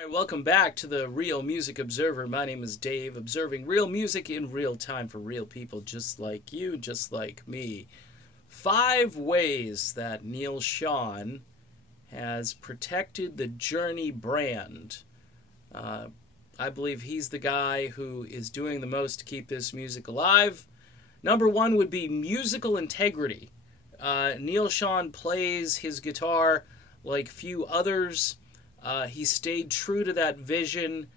All right, welcome back to the Real Music Observer. My name is Dave, observing real music in real time for real people just like you, just like me. 5 ways that Neal Schon has protected the Journey brand. I believe he's the guy who is doing the most to keep this music alive. Number 1 would be musical integrity. Neal Schon plays his guitar like few others. He stayed true to that vision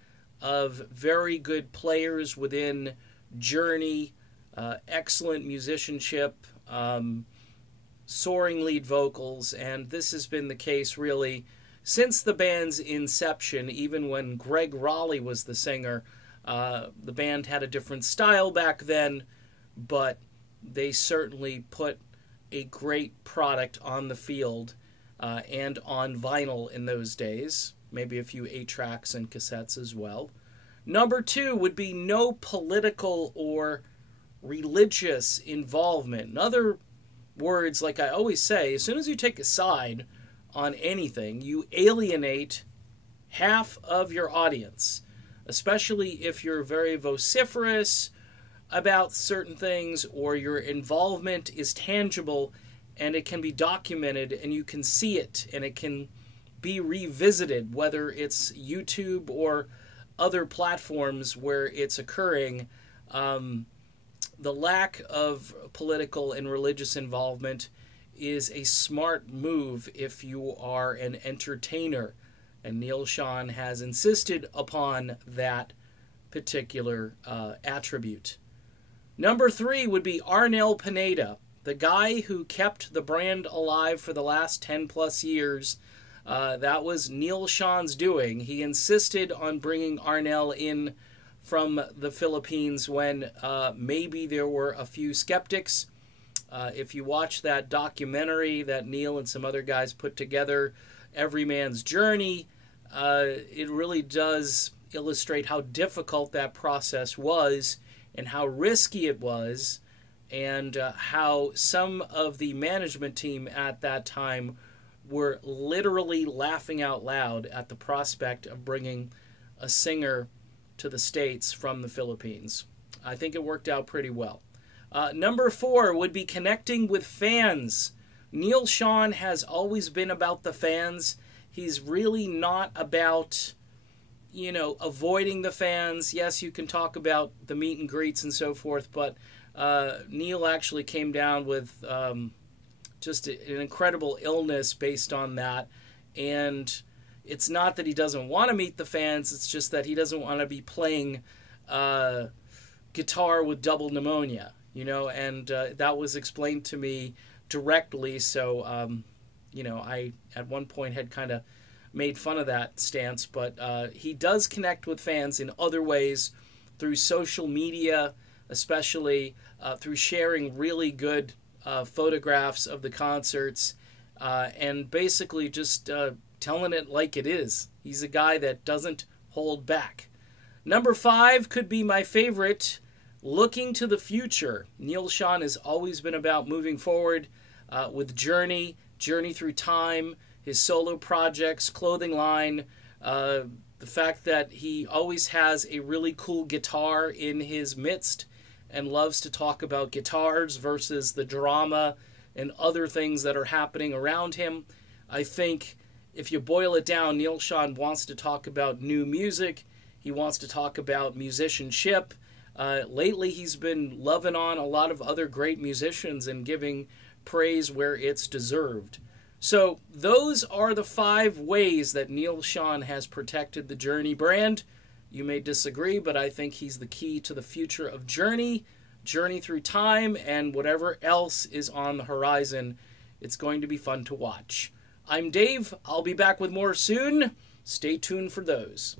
of very good players within Journey, excellent musicianship, soaring lead vocals, and this has been the case really since the band's inception. Even when Greg Raleigh was the singer, the band had a different style back then, but they certainly put a great product on the field. And on vinyl in those days, maybe a few 8-tracks and cassettes as well. Number 2 would be no political or religious involvement. In other words, like I always say, as soon as you take a side on anything, you alienate half of your audience, especially if you're very vociferous about certain things or your involvement is tangible and it can be documented and you can see it and it can be revisited, whether it's YouTube or other platforms where it's occurring. The lack of political and religious involvement is a smart move if you are an entertainer, and Neal Schon has insisted upon that particular attribute. Number 3 would be Arnel Pineda, the guy who kept the brand alive for the last 10 plus years. That was Neal Shon's doing. He insisted on bringing Arnel in from the Philippines when maybe there were a few skeptics. If you watch that documentary that Neal and some other guys put together, Every Man's Journey, it really does illustrate how difficult that process was and how risky it was, and how some of the management team at that time were literally laughing out loud at the prospect of bringing a singer to the States from the Philippines. I think it worked out pretty well. Number 4 would be connecting with fans. Neal Schon has always been about the fans. He's really not about, avoiding the fans. Yes, you can talk about the meet and greets and so forth, but Neal actually came down with just an incredible illness based on that. And it's not that he doesn't want to meet the fans, it's just that he doesn't want to be playing guitar with double pneumonia, and that was explained to me directly. So, I at one point had kind of made fun of that stance, but he does connect with fans in other ways through social media, especially through sharing really good photographs of the concerts, and basically just telling it like it is. He's a guy that doesn't hold back. Number 5 could be my favorite, looking to the future. Neal Schon has always been about moving forward with Journey Through Time, his solo projects, clothing line, the fact that he always has a really cool guitar in his midst and loves to talk about guitars versus the drama and other things that are happening around him. I think if you boil it down, Neal Schon wants to talk about new music. He wants to talk about musicianship. Lately, he's been loving on a lot of other great musicians and giving praise where it's deserved. So those are the 5 ways that Neal Schon has protected the Journey brand. You may disagree, but I think he's the key to the future of Journey Through Time, and whatever else is on the horizon. It's going to be fun to watch. I'm Dave. I'll be back with more soon. Stay tuned for those.